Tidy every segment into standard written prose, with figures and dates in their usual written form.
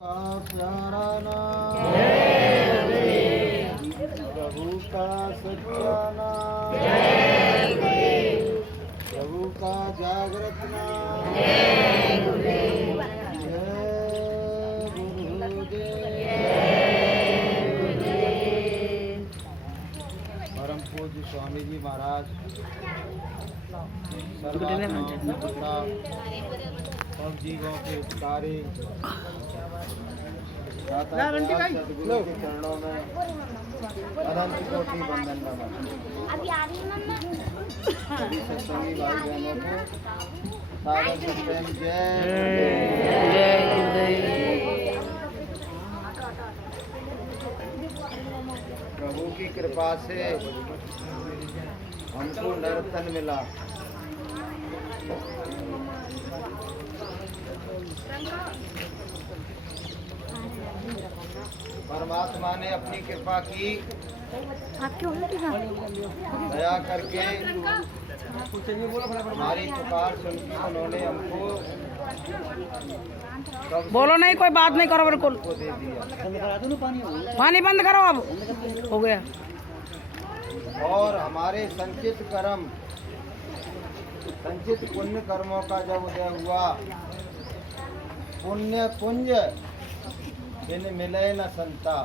का प्यारा नाम प्रभु का सच्चा नाम प्रभु का जागृत नाम जय गुरुदेव। परम पूज्य स्वामी जी महाराज सब जीवों के उपकारी सदगुरु के चरणों में अनंत कोटि वंदन नमन। सभी सत्संगी भाई बहनों को सादर से प्रेम जय गुरुदेव। प्रभु की कृपा से हमको नर्तन मिला। परमात्मा ने अपनी कृपा की, दया करके हमारी पुकार सुनकर उन्होंने हमको बोलो नहीं, कोई बात नहीं करो, बिल्कुल को दे दिया। पानी बंद करो, अब हो गया। और हमारे संचित कर्म, संचित पुण्य कर्मों का जब उदय हुआ, पुण्य पुंज बिन मिले न संता,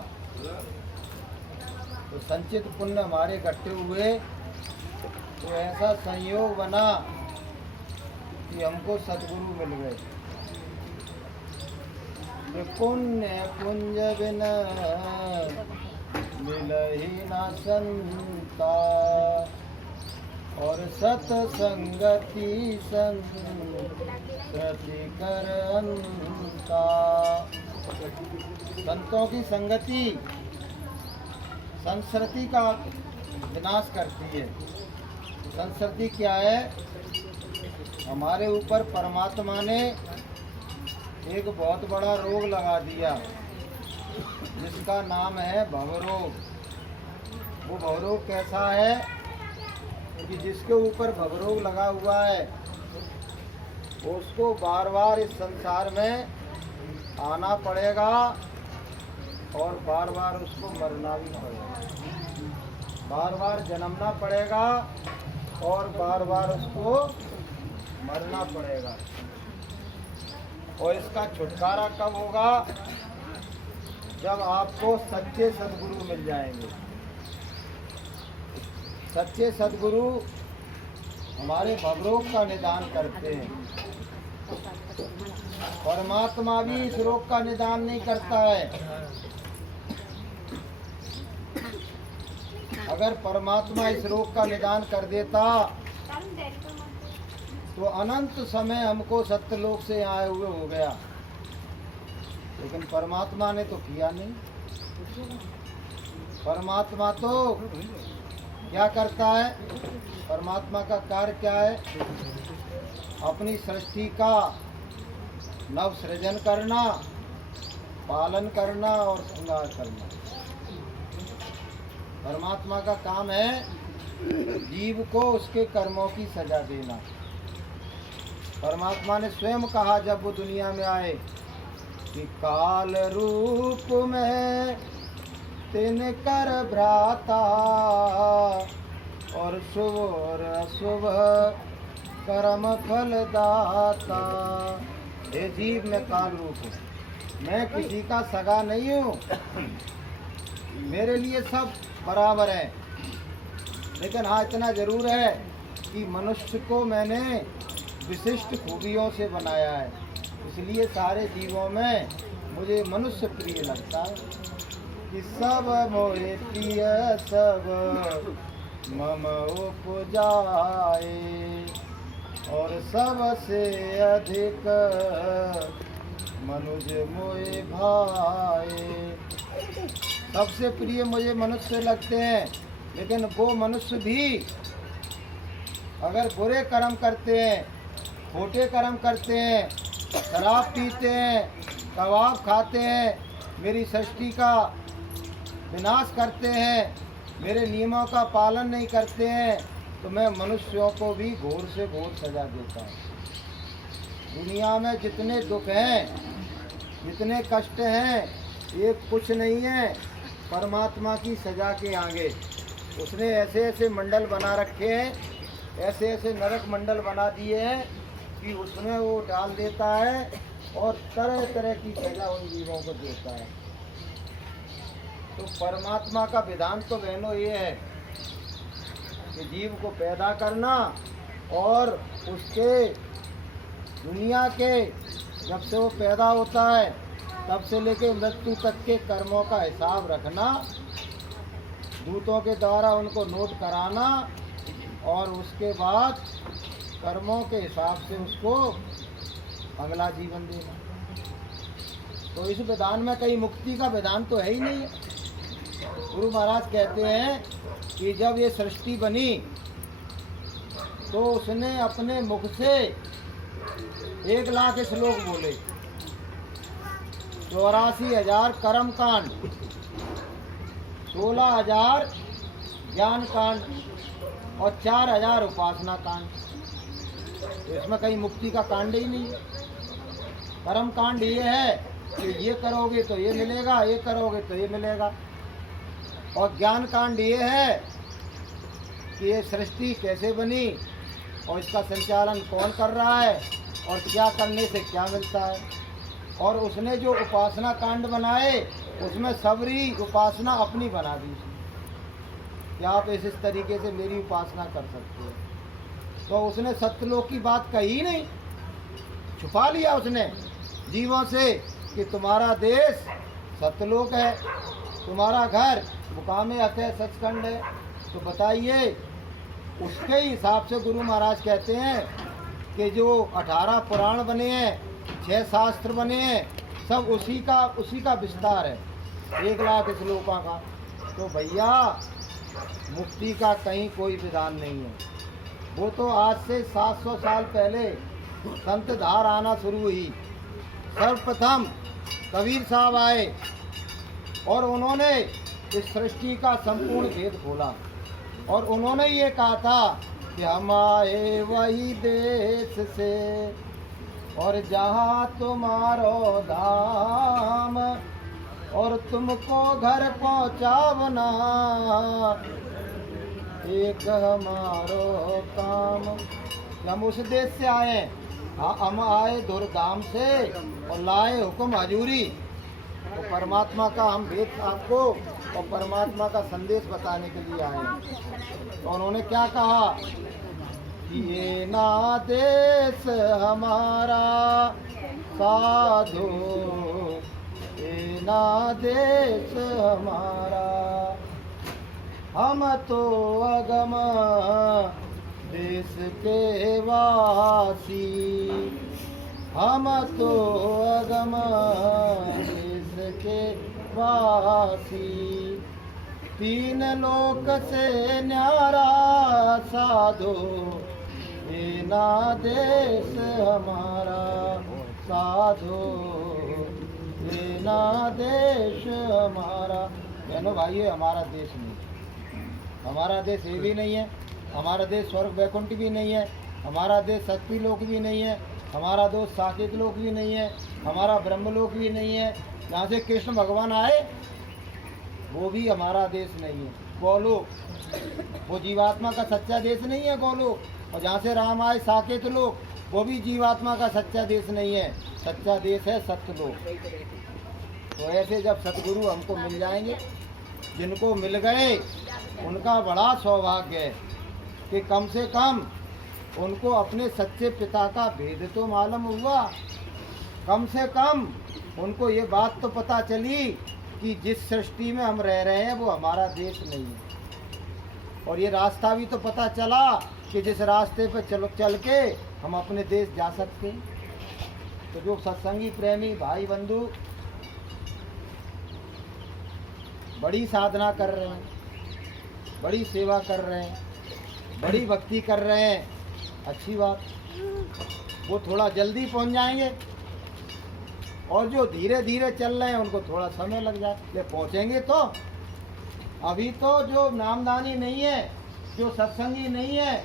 तो संचित पुण्य हमारे इकट्ठे हुए तो ऐसा संयोग बना कि हमको सतगुरु मिल गए। पुण्य पुंज बिन मिलहि न संता और सत्संगति संस्कृति कर अंता। संतों की संगति संस्कृति का विनाश करती है। संस्कृति क्या है? हमारे ऊपर परमात्मा ने एक बहुत बड़ा रोग लगा दिया जिसका नाम है भवरोग। वो भवरोग कैसा है कि जिसके ऊपर भवरोग लगा हुआ है उसको बार बार इस संसार में आना पड़ेगा और बार बार उसको मरना भी पड़ेगा। बार बार जन्मना पड़ेगा और बार बार उसको मरना पड़ेगा। और इसका छुटकारा कब होगा? जब आपको सच्चे सद्गुरु मिल जाएंगे। सच्चे सद्गुरु हमारे भवरोग का निदान करते हैं। परमात्मा भी इस रोग का निदान नहीं करता है। अगर परमात्मा इस रोग का निदान कर देता तो अनंत समय हमको सत्यलोक से आए हुए हो गया, लेकिन परमात्मा ने तो किया नहीं। परमात्मा तो क्या करता है? परमात्मा का कार्य क्या है? अपनी सृष्टि का नव सृजन करना, पालन करना और श्रृंगार करना। परमात्मा का काम है जीव को उसके कर्मों की सजा देना। परमात्मा ने स्वयं कहा जब वो दुनिया में आए कि काल रूप में तिन कर भ्राता और शुभ और अशुभ कर्म फल दाता। हे जीव, मैं काल रूप हूँ, मैं किसी का सगा नहीं हूँ, मेरे लिए सब बराबर है। लेकिन हाँ, इतना जरूर है कि मनुष्य को मैंने विशिष्ट खूबियों से बनाया है, इसलिए सारे जीवों में मुझे मनुष्य प्रिय लगता है। कि सब मोहे प्रिय सब मम उपजाए और सबसे अधिक मनुज मोहे भाए। सबसे प्रिय मुझे मनुष्य लगते हैं, लेकिन वो मनुष्य भी अगर बुरे कर्म करते हैं, खोटे कर्म करते हैं, शराब पीते हैं, कबाब खाते हैं, मेरी सृष्टि का विनाश करते हैं, मेरे नियमों का पालन नहीं करते हैं, तो मैं मनुष्यों को भी घोर से घोर सजा देता हूँ। दुनिया में जितने दुख हैं जितने कष्ट हैं ये कुछ नहीं है परमात्मा की सजा के आगे। उसने ऐसे ऐसे मंडल बना रखे हैं, ऐसे ऐसे नरक मंडल बना दिए हैं कि उसमें वो डाल देता है और तरह तरह की सजा उन जीवों को देता है। तो परमात्मा का विधान तो बहनों ये है कि जीव को पैदा करना और उसके दुनिया के जब से वो पैदा होता है तब से लेके मृत्यु तक के कर्मों का हिसाब रखना, दूतों के द्वारा उनको नोट कराना और उसके बाद कर्मों के हिसाब से उसको अगला जीवन देना। तो इस विधान में कहीं मुक्ति का विधान तो है ही नहीं है। गुरु महाराज कहते हैं कि जब ये सृष्टि बनी तो उसने अपने मुख से 1,00,000 श्लोक बोले, 84,000 कर्म कांड, 16,000 ज्ञान कांड और 4,000 उपासना कांड। तो इसमें कहीं मुक्ति का कांड ही नहीं है। कर्म कांड ये है कि ये करोगे तो ये मिलेगा, ये करोगे तो ये मिलेगा। और ज्ञान कांड ये है कि ये सृष्टि कैसे बनी और इसका संचालन कौन कर रहा है और क्या करने से क्या मिलता है। और उसने जो उपासना कांड बनाए उसमें सबरी उपासना अपनी बना दी कि आप इस तरीके से मेरी उपासना कर सकते हो। तो उसने सत्यलोक की बात कही नहीं, छुपा लिया उसने जीवों से कि तुम्हारा देश सत्यलोक है, तुम्हारा घर मुकामे हक है, सचखंड है। तो बताइए, उसके हिसाब से गुरु महाराज कहते हैं कि जो 18 पुराण बने हैं, 6 शास्त्र बने हैं, सब उसी का विस्तार है 1,00,000 श्लोकों का। तो भैया मुक्ति का कहीं कोई विधान नहीं है। वो तो आज से 700 साल पहले संत धार आना शुरू हुई। सर्वप्रथम कबीर साहब आए और उन्होंने इस सृष्टि का संपूर्ण भेद खोला और उन्होंने ये कहा था कि हम आए वही देश से और जहाँ तुम्हारो धाम और तुमको घर पहुँचावना एक हमारो काम। हम उस देश से आए, हम आए दुर्धाम से और लाए हुक्म हजूरी। तो परमात्मा का हम भेद आपको और परमात्मा का संदेश बताने के लिए आए हैं। तो उन्होंने क्या कहा कि ये ना देश हमारा साधु, ये ना देश हमारा, हम तो अगम देश के वासी, हम तो अगम देश के वासी, 3 लोक से न्यारा साधो, ये ना देश हमारा साधो, ये ना देश हमारा। बहनों भाइयों, हमारा देश नहीं, हमारा देश ये भी नहीं है, हमारा देश स्वर्ग वैकुंठ भी नहीं है, हमारा देश शक्ति लोक भी नहीं है, हमारा देश साकेत लोक भी नहीं है, हमारा ब्रह्मलोक भी नहीं है। जहाँ से कृष्ण भगवान आए वो भी हमारा देश नहीं है। गोलोक, वो जीवात्मा का सच्चा देश नहीं है गोलोक। और जहाँ से राम आए साकेत लोक, वो भी जीवात्मा का सच्चा देश नहीं है, सच्चा देश है सत्यलोक। तो ऐसे जब सतगुरु हमको मिल जाएंगे, जिनको मिल गए उनका बड़ा सौभाग्य है कि कम से कम उनको अपने सच्चे पिता का भेद तो मालूम हुआ, कम से कम उनको ये बात तो पता चली कि जिस सृष्टि में हम रह रहे हैं वो हमारा देश नहीं है। और ये रास्ता भी तो पता चला कि जिस रास्ते पर चल के हम अपने देश जा सकते हैं। तो जो सत्संगी प्रेमी भाई बंधु बड़ी साधना कर रहे हैं, बड़ी सेवा कर रहे हैं, बड़ी भक्ति कर रहे हैं, अच्छी बात, वो थोड़ा जल्दी पहुंच जाएंगे। और जो धीरे धीरे चल रहे हैं उनको थोड़ा समय लग जाए, ये पहुंचेंगे तो। अभी तो जो नामदानी नहीं है, जो सत्संगी नहीं है,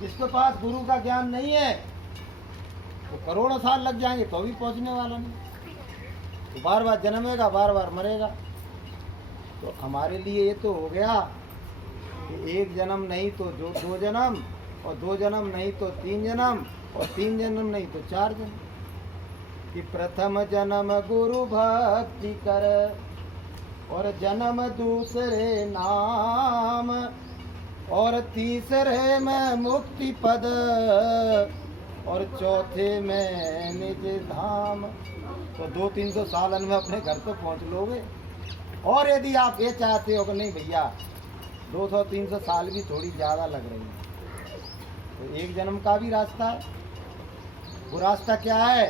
जिसके पास गुरु का ज्ञान नहीं है, वो करोड़ों साल लग जाएंगे तो भी पहुंचने वाला नहीं। तो बार बार जन्मेगा, बार बार मरेगा। तो हमारे लिए ये तो हो गया कि एक जन्म नहीं तो दो जन्म, और दो जन्म नहीं तो तीन जन्म, और तीन जन्म नहीं तो चार जन्म। कि प्रथम जन्म गुरु भक्ति कर, और जन्म दूसरे नाम, और तीसरे में मुक्ति पद, और चौथे में निज धाम। तो 200-300 साल में अपने घर तो पहुंच लोगे। और यदि आप ये चाहते हो कि नहीं भैया 200-300 साल भी थोड़ी ज़्यादा लग रही है, तो एक जन्म का भी रास्ता है। वो रास्ता क्या है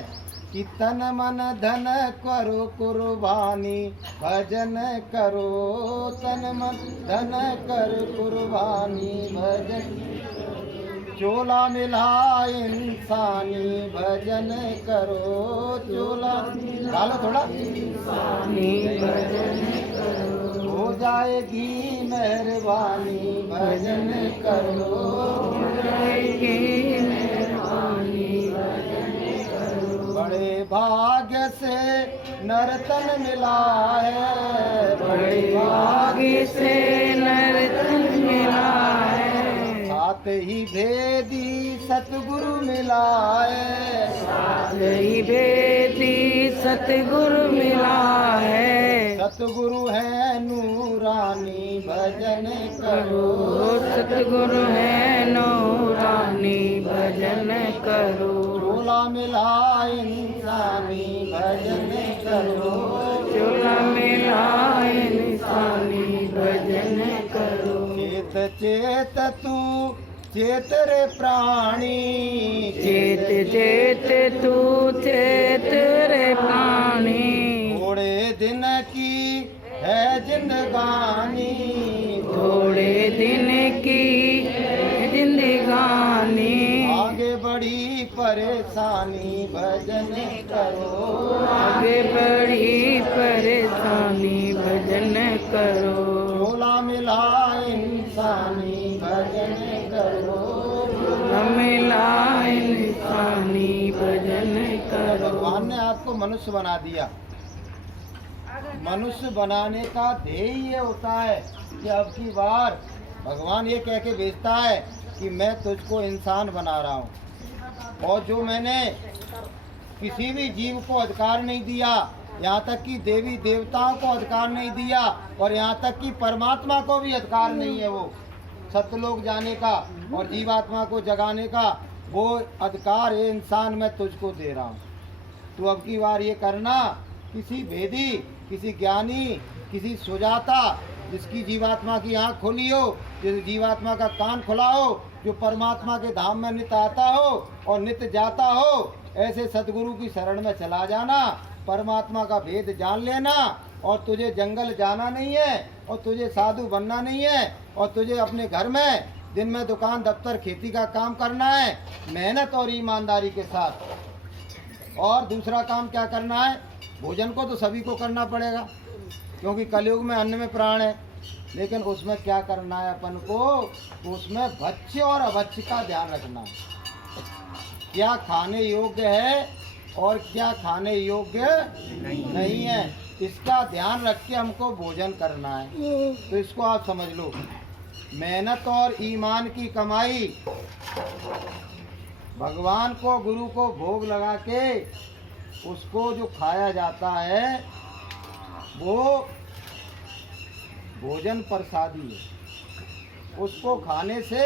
कि तन मन धन करो कुर्बानी, भजन करो तन मन धन कर कुर्बानी भजन, चोला मिला इंसानी भजन करो, चोला डालो थोड़ा, हो जाएगी मेहरबानी भजन करो, बड़े भाग्य से नर्तन मिला है, बड़े भाग्य से नर्तन मिला है, साथ ही भेदी सतगुरु मिला है, साथ ही भेदी सतगुरु मिला है, सतगुरु है नूरानी भजन करो, सतगुरु है नूरानी भजन करो, चोला मिला इंसानी भजन करो, चोला मिला इंसानी भजन करो, चेत चेत तू चेत रे प्राणी, चेत चेत तू चेत रे प्राणी, थोड़े दिन की है जिंदगानी, थोड़े दिन की जिंदगानी, आगे बढ़ी परेशानी भजन करो, आगे बढ़ी परेशानी भजन करो, चोला मिला इंसानी भजन करो, मिला इंसानी भजन करो। भगवान ने आपको मनुष्य बना दिया। मनुष्य बनाने का ध्येय ये होता है कि अब की बार भगवान ये कह के भेजता है कि मैं तुझको इंसान बना रहा हूँ, और जो मैंने किसी भी जीव को अधिकार नहीं दिया, यहाँ तक कि देवी देवताओं को अधिकार नहीं दिया, और यहाँ तक कि परमात्मा को भी अधिकार नहीं है वो सत्यलोक जाने का और जीवात्मा को जगाने का, वो अधिकार है इंसान मैं तुझको दे रहा हूँ। तो अब की बार ये करना, किसी भेदी, किसी ज्ञानी, किसी सुजाता जिसकी जीवात्मा की आँख खुली हो, जिस जीवात्मा का कान खुला हो, जो परमात्मा के धाम में नित्य आता हो और नित्य जाता हो, ऐसे सतगुरु की शरण में चला जाना, परमात्मा का भेद जान लेना, और तुझे जंगल जाना नहीं है, और तुझे साधु बनना नहीं है, और तुझे अपने घर में दिन में दुकान दफ्तर खेती का काम करना है मेहनत और ईमानदारी के साथ। और दूसरा काम क्या करना है, भोजन को तो सभी को करना पड़ेगा क्योंकि कलयुग में अन्न में प्राण है, लेकिन उसमें क्या करना है अपन को, उसमें भक्ष्य और अभक्ष्य का ध्यान रखना है। क्या खाने योग्य है और क्या खाने योग्य नहीं है, इसका ध्यान रख के हमको भोजन करना है। तो इसको आप समझ लो, मेहनत और ईमान की कमाई, भगवान को गुरु को भोग लगा के उसको जो खाया जाता है वो भोजन प्रसादी है। उसको खाने से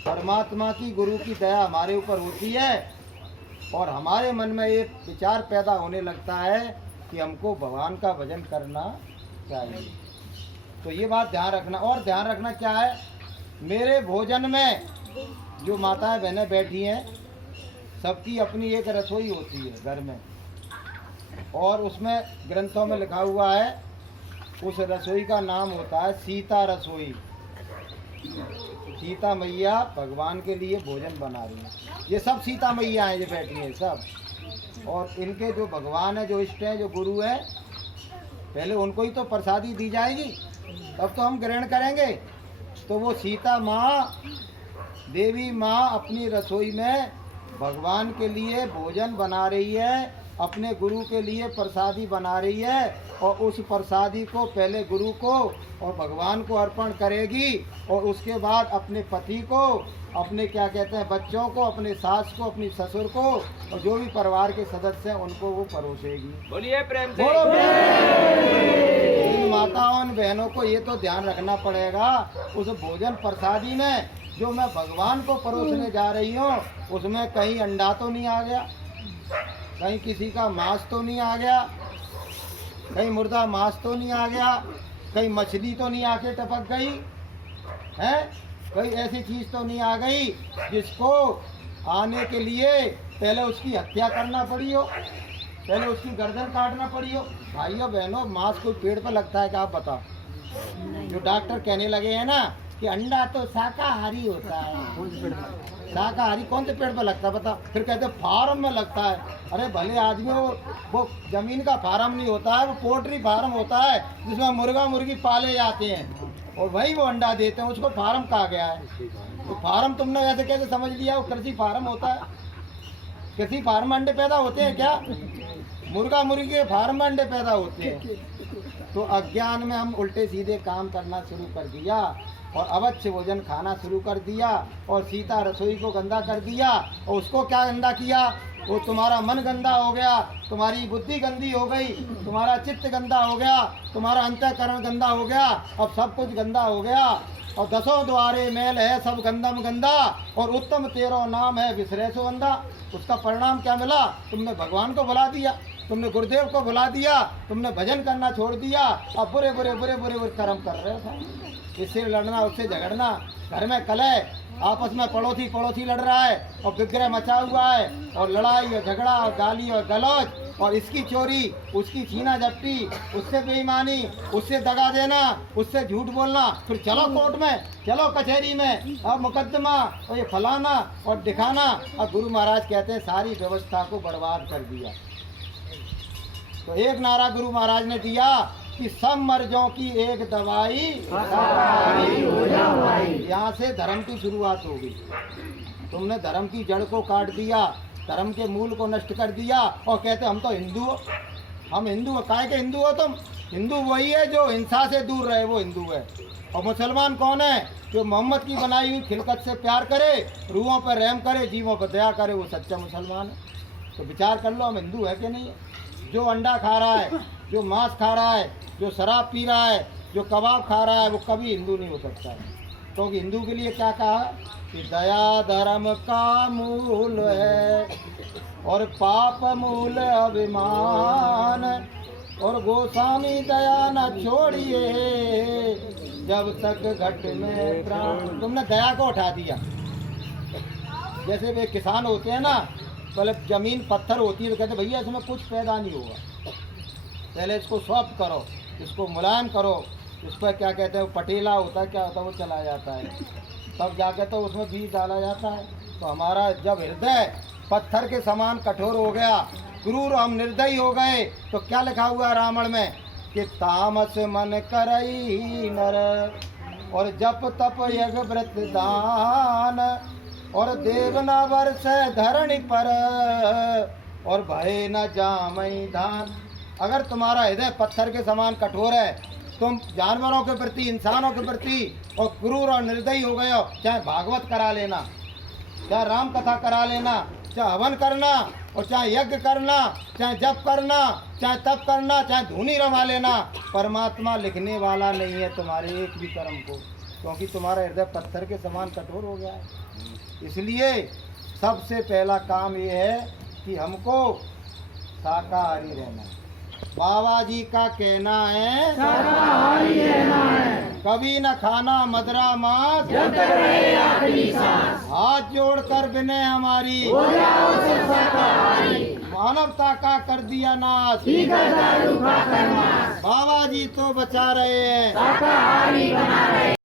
परमात्मा की गुरु की दया हमारे ऊपर होती है और हमारे मन में ये विचार पैदा होने लगता है कि हमको भगवान का भजन करना चाहिए। तो ये बात ध्यान रखना। और ध्यान रखना क्या है, मेरे भोजन में जो माताएं बहनें बैठी हैं सबकी अपनी एक रसोई होती है घर में, और उसमें ग्रंथों में लिखा हुआ है उस रसोई का नाम होता है सीता रसोई। सीता मैया भगवान के लिए भोजन बना रही हैं। ये सब सीता मैया हैं, ये बैठी हैं सब, और इनके जो भगवान है, जो इष्ट हैं, जो गुरु है, पहले उनको ही तो प्रसादी दी जाएगी तब तो हम ग्रहण करेंगे। तो वो सीता माँ, देवी माँ अपनी रसोई में भगवान के लिए भोजन बना रही है, अपने गुरु के लिए प्रसादी बना रही है और उस प्रसादी को पहले गुरु को और भगवान को अर्पण करेगी और उसके बाद अपने पति को, अपने क्या कहते हैं बच्चों को, अपने सास को, अपनी ससुर को और जो भी परिवार के सदस्य हैं उनको वो परोसेगी। बोलिए प्रेम से। बोलो इन माताओं और बहनों को ये तो ध्यान रखना पड़ेगा उस भोजन प्रसादी में जो मैं भगवान को परोसने जा रही हूँ उसमें कहीं अंडा तो नहीं आ गया, कहीं किसी का मांस तो नहीं आ गया, कहीं मुर्दा मांस तो नहीं आ गया, कहीं मछली तो नहीं आके टपक गई है, कहीं ऐसी चीज़ तो नहीं आ गई जिसको आने के लिए पहले उसकी हत्या करना पड़ी हो, पहले उसकी गर्दन काटना पड़ी हो। भाइयों बहनों, मांस कोई पेड़ पर लगता है क्या आप बताओ? जो डॉक्टर कहने लगे हैं ना कि अंडा तो शाकाहारी होता है, शाकाहारी कौन से पेड़ पर लगता है बता? फिर कहते फार्म में लगता है। अरे भले आदमी वो जमीन का फार्म नहीं होता है, वो पोल्ट्री फार्म होता है जिसमें मुर्गा मुर्गी पाले जाते हैं और वही वो अंडा देते हैं, उसको फार्म कहा गया है। तो फार्म तुमने ऐसे कैसे समझ लिया वो कृषि फार्म होता है? कृषि फार्म में अंडे पैदा होते हैं क्या? मुर्गा मुर्गी के फार्म में अंडे पैदा होते हैं। तो अज्ञान में हम उल्टे सीधे काम करना शुरू कर दिया और अवश्य भोजन खाना शुरू कर दिया और सीता रसोई को गंदा कर दिया और उसको क्या गंदा किया? वो तुम्हारा मन गंदा हो गया, तुम्हारी बुद्धि गंदी हो गई, तुम्हारा चित्त गंदा हो गया, तुम्हारा अंतःकरण गंदा हो गया, अब सब कुछ गंदा हो गया और दसों द्वारे मेल है सब गंदम गंदा और उत्तम तेरो नाम है विसरे सो बंदा। उसका परिणाम क्या मिला? तुमने भगवान को भुला दिया, तुमने गुरुदेव को भुला दिया, तुमने भजन करना छोड़ दिया, अब बुरे बुरे बुरे बुरे बुरे कर्म कर रहे हो। इससे लड़ना, उससे झगड़ना, घर में कलह, आपस में पड़ोसी लड़ रहा है और विग्रह मचा हुआ है और लड़ाई और झगड़ा और गाली और गलौज और इसकी चोरी, उसकी छीना झपटी, उससे बेईमानी, उससे दगा देना, उससे झूठ बोलना, फिर चलो कोर्ट में, चलो कचहरी में और मुकदमा और ये फलाना और दिखाना। और गुरु महाराज कहते हैं सारी व्यवस्था को बर्बाद कर दिया। तो एक नारा गुरु महाराज ने दिया कि सब मर्जों की एक दवाई यहाँ से धर्म की शुरुआत हो गई। तुमने धर्म की जड़ को काट दिया, धर्म के मूल को नष्ट कर दिया और कहते हम तो हिंदू हो, हम हिंदू हो। काहे के हिंदू हो तुम? हिंदू वही है जो हिंसा से दूर रहे, वो हिंदू है। और मुसलमान कौन है? जो मोहम्मद की बनाई हुई खिलकत से प्यार करे, रूहों पर रहम करे, जीवों पर दया करे, वो सच्चा मुसलमान है। तो विचार कर लो हम हिंदू है कि नहीं है? जो अंडा खा रहा है, जो मांस खा रहा है, जो शराब पी रहा है, जो कबाब खा रहा है, वो कभी हिंदू नहीं हो सकता है। क्योंकि हिंदू के लिए क्या कहा कि दया धर्म का मूल है और पाप मूल अभिमान और गोस्वामी दया न छोड़िए जब तक घट में प्राण। तुमने दया को उठा दिया। जैसे वे किसान होते हैं ना, पहले जमीन पत्थर होती है तो कहते भैया इसमें कुछ पैदा नहीं होगा, पहले इसको सॉफ्ट करो, इसको मुलायम करो, इस पर क्या कहते हैं वो पटेला होता है, क्या होता है वो चला जाता है, तब जाके तो उसमें बीज डाला जाता है। तो हमारा जब हृदय पत्थर के समान कठोर हो गया, क्रूर हम निर्दयी हो गए, तो क्या लिखा हुआ है रावण में कि तामस मन करई नर और जप तप यज्ञ व्रत दान और देव न वर्ष धरणी पर और भय न जामई धान। अगर तुम्हारा हृदय पत्थर के समान कठोर है, तुम जानवरों के प्रति, इंसानों के प्रति और क्रूर और निर्दयी हो गए हो, चाहे भागवत करा लेना, चाहे राम कथा करा लेना, चाहे हवन करना और चाहे यज्ञ करना, चाहे जप करना, चाहे तप करना, चाहे धुनी रमा लेना, परमात्मा लिखने वाला नहीं है तुम्हारे एक भी कर्म को, क्योंकि तुम्हारा हृदय पत्थर के समान कठोर हो गया है। इसलिए सबसे पहला काम ये है कि हमको शाकाहारी रहना है। बाबा जी का कहना है शाकाहारी रहना है, कभी न खाना मदरा मांस जब तक रहे आखिरी सांस, हाथ जोड़कर विनय हमारी हो जाओ सब शाकाहारी, मानवता का कर दिया नाश बाबा जी तो बचा रहे हैं, शाकाहारी बना रहे।